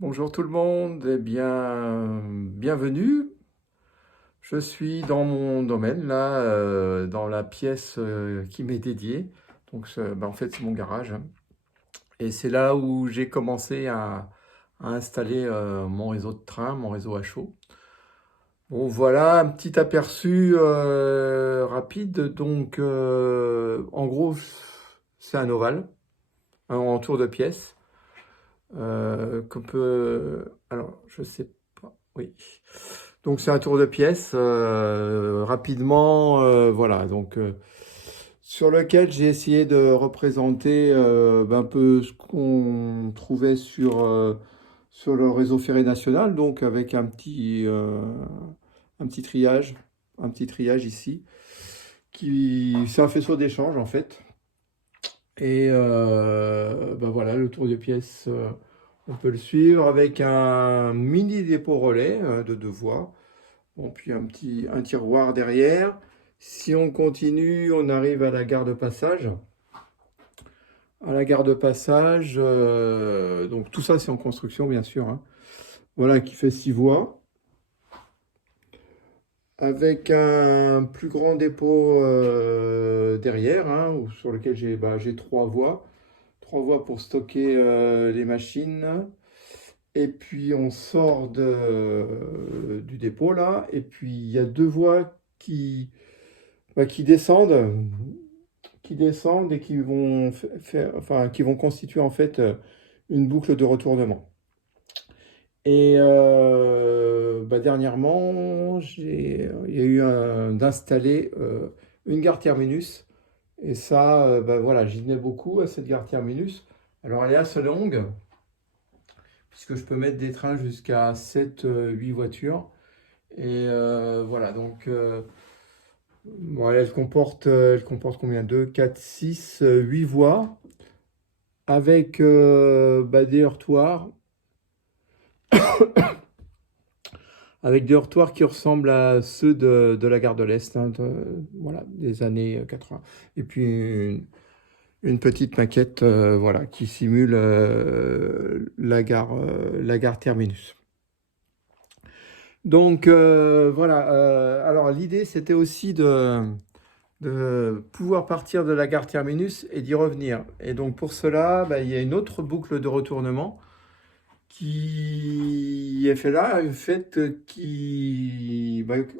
Bonjour tout le monde, eh bien, bienvenue. Je suis dans mon domaine, là, dans la pièce qui m'est dédiée. Donc, en fait, c'est mon garage, hein. Et c'est là où j'ai commencé à installer mon réseau de train, mon réseau à chaud. Bon, voilà un petit aperçu rapide. Donc, en gros, c'est un ovale, en tour de pièce. Qu'on peut... Alors, je sais pas. Oui. Donc, c'est un tour de pièce. Rapidement, voilà. Donc, sur lequel j'ai essayé de représenter un peu ce qu'on trouvait sur le réseau ferré national. Donc, avec un petit triage. Un petit triage ici. C'est un faisceau d'échange, en fait. Et voilà, le tour de pièce, on peut le suivre avec un mini dépôt relais de 2 voies. Bon, puis un tiroir derrière. Si on continue, on arrive à la gare de passage. À la gare de passage, donc tout ça c'est en construction bien sûr, hein. Voilà, qui fait 6 voies. Avec un plus grand dépôt derrière, hein, sur lequel j'ai 3 voies. 3 voies pour stocker les machines. Et puis on sort du dépôt là. Et puis il y a 2 voies qui descendent et qui vont enfin, qui vont constituer en fait une boucle de retournement. Et dernièrement, il y a eu d'installer une gare terminus. Et ça, voilà, j'y tenais beaucoup à cette gare terminus. Alors elle est assez longue, puisque je peux mettre des trains jusqu'à 7, 8 voitures. Et voilà, donc bon, elle comporte combien? 2, 4, 6, 8 voies, avec des heurtoirs, qui ressemblent à ceux de la gare de l'Est, hein, voilà, des années 80. Et puis une petite maquette, voilà, qui simule la gare terminus. Donc voilà, alors l'idée c'était aussi de pouvoir partir de la gare terminus et d'y revenir. Et donc pour cela, il y a une autre boucle de retournement qui est faite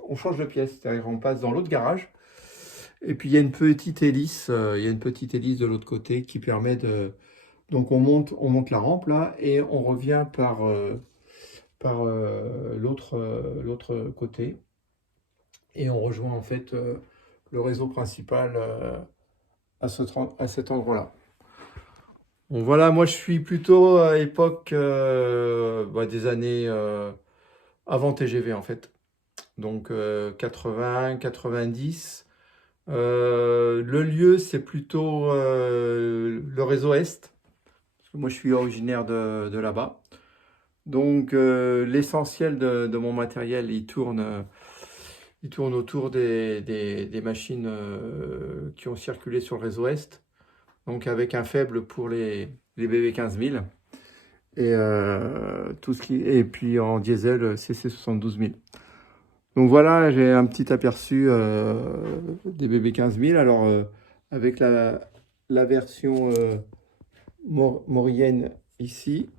on change de pièce, c'est-à-dire on passe dans l'autre garage. Et puis il y a une petite hélice, de l'autre côté qui permet de... Donc on monte la rampe là et on revient par l'autre côté. Et on rejoint en fait le réseau principal à cet endroit-là. Bon, voilà, moi je suis plutôt à époque des années avant TGV en fait. Donc 80, 90. Le lieu c'est plutôt le réseau Est. Parce que moi je suis originaire de là-bas. Donc l'essentiel de mon matériel il tourne autour des machines qui ont circulé sur le réseau Est. Donc avec un faible pour les BB 15000 et et puis en diesel CC 72000. Donc voilà, j'ai un petit aperçu des BB 15000. Alors avec la version maurienne ici,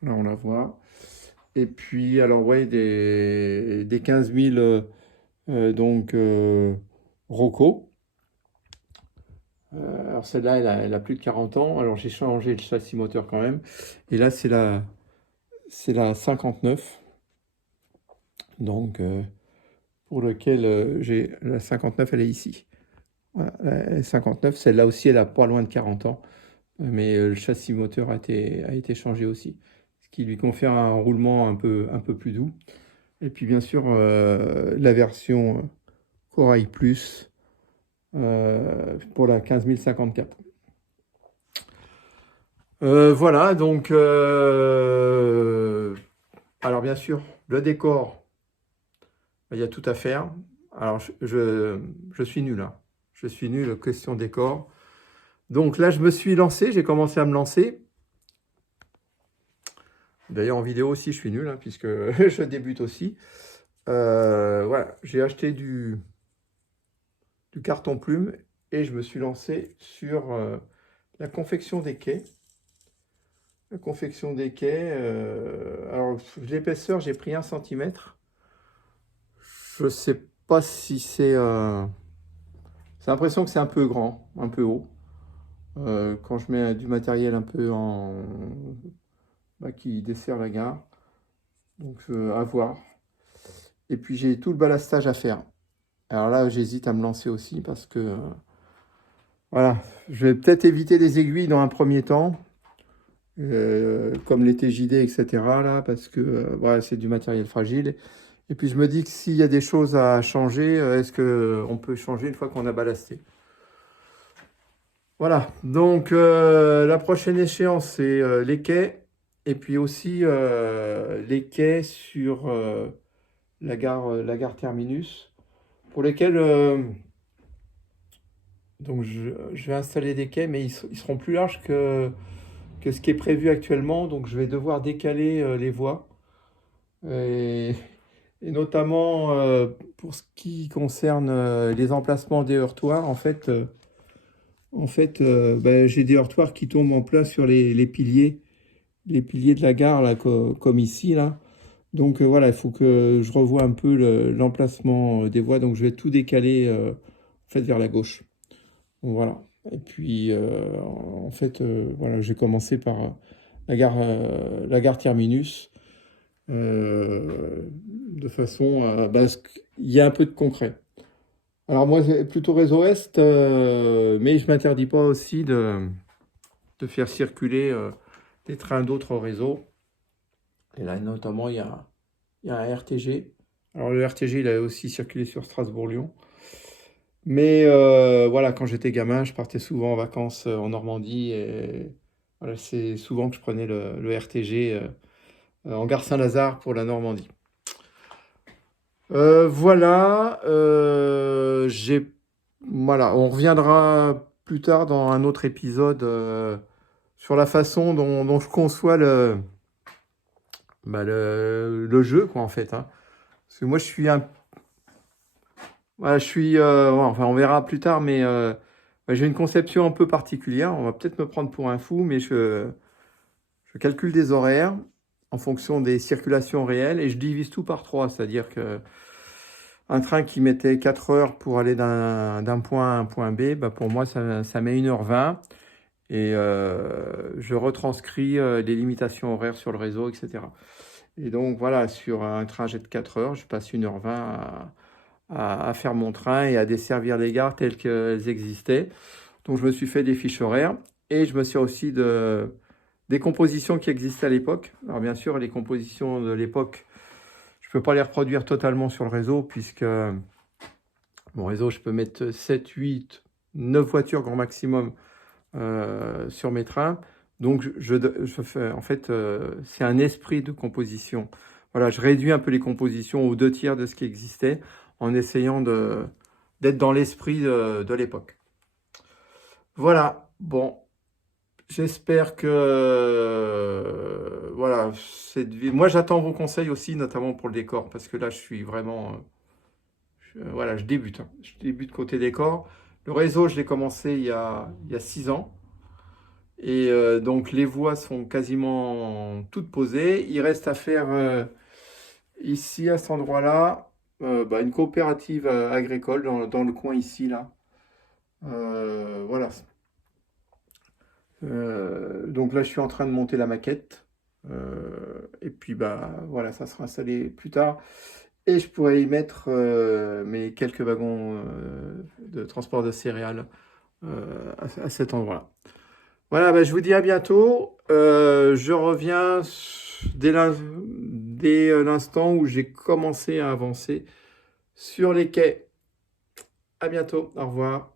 là on la voit. Et puis alors ouais, des 15000 donc Rocco. Alors celle-là, elle a plus de 40 ans. Alors j'ai changé le châssis moteur quand même. Et là, c'est la 59. Donc pour lequel j'ai la 59, elle est ici. Voilà, la 59, celle-là aussi, elle a pas loin de 40 ans. Mais le châssis moteur a été changé aussi. Ce qui lui confère un roulement un peu plus doux. Et puis bien sûr, la version Corail Plus pour la 15054. Voilà, donc, alors bien sûr, le décor, il y a tout à faire. Alors, je suis nul, hein. Je suis nul, question décor. Donc là, je me suis lancé, j'ai commencé à me lancer. D'ailleurs, en vidéo aussi, je suis nul, hein, puisque je débute aussi. Voilà, j'ai acheté du carton plume et je me suis lancé sur la confection des quais. La confection des quais, alors l'épaisseur, j'ai pris 1 centimètre. Je sais pas si c'est... j'ai l'impression que c'est un peu grand, un peu haut. Quand je mets du matériel un peu qui dessert la gare. Donc à voir. Et puis j'ai tout le balastage à faire. Alors là, j'hésite à me lancer aussi parce que voilà, je vais peut-être éviter les aiguilles dans un premier temps, comme les TJD, etc. là, parce que voilà, c'est du matériel fragile. Et puis je me dis que s'il y a des choses à changer, est-ce qu'on peut changer une fois qu'on a balasté? Voilà, donc la prochaine échéance, c'est les quais, et puis aussi les quais sur la gare terminus, pour lesquels donc je vais installer des quais, mais ils seront plus larges que ce qui est prévu actuellement, donc je vais devoir décaler les voies, et, et notamment pour ce qui concerne les emplacements des heurtoirs, j'ai des heurtoirs qui tombent en plein sur les piliers de la gare, là, comme ici, là. Donc voilà, il faut que je revoie un peu l'emplacement des voies. Donc je vais tout décaler en fait vers la gauche. Donc, voilà. Et puis voilà, j'ai commencé par la gare terminus de façon à ce qu'il y ait un peu de concret. Alors moi, c'est plutôt réseau Est, mais je m'interdis pas aussi de faire circuler des trains d'autres réseaux. Et là, notamment, il y a un RTG. Alors le RTG, il a aussi circulé sur Strasbourg-Lyon. Mais voilà, quand j'étais gamin, je partais souvent en vacances en Normandie. Et voilà, c'est souvent que je prenais le RTG en gare Saint-Lazare pour la Normandie. Voilà, voilà, on reviendra plus tard dans un autre épisode sur la façon dont je conçois le jeu, quoi, en fait, hein. Parce que moi, voilà, enfin, on verra plus tard, mais j'ai une conception un peu particulière. On va peut-être me prendre pour un fou, mais je calcule des horaires en fonction des circulations réelles et je divise tout par 3. C'est-à-dire que un train qui mettait 4 heures pour aller d'un point à un point B, bah pour moi, ça met 1h20. Et je retranscris les limitations horaires sur le réseau, etc. Et donc voilà, sur un trajet de 4 heures, je passe 1h20 à faire mon train et à desservir les gares telles qu'elles existaient. Donc je me suis fait des fiches horaires et je me sers aussi des compositions qui existaient à l'époque. Alors bien sûr, les compositions de l'époque, je ne peux pas les reproduire totalement sur le réseau puisque mon réseau, je peux mettre 7, 8, 9 voitures grand maximum sur mes trains. Donc je fais, en fait, c'est un esprit de composition. Voilà, je réduis un peu les compositions aux 2/3 de ce qui existait en essayant d'être dans l'esprit de l'époque. Voilà, bon, j'espère que voilà, moi j'attends vos conseils aussi, notamment pour le décor, parce que là je suis vraiment, voilà, je débute, hein. Je débute côté décor. Le réseau, je l'ai commencé il y a 6 ans. Et donc les voies sont quasiment toutes posées. Il reste à faire ici, à cet endroit-là, une coopérative agricole dans le coin ici, là. Voilà. Donc là, je suis en train de monter la maquette. Et puis, voilà, ça sera installé plus tard. Et je pourrais y mettre mes quelques wagons de transport de céréales à cet endroit-là. Voilà, je vous dis à bientôt. Je reviens dès l'instant où j'ai commencé à avancer sur les quais. À bientôt. Au revoir.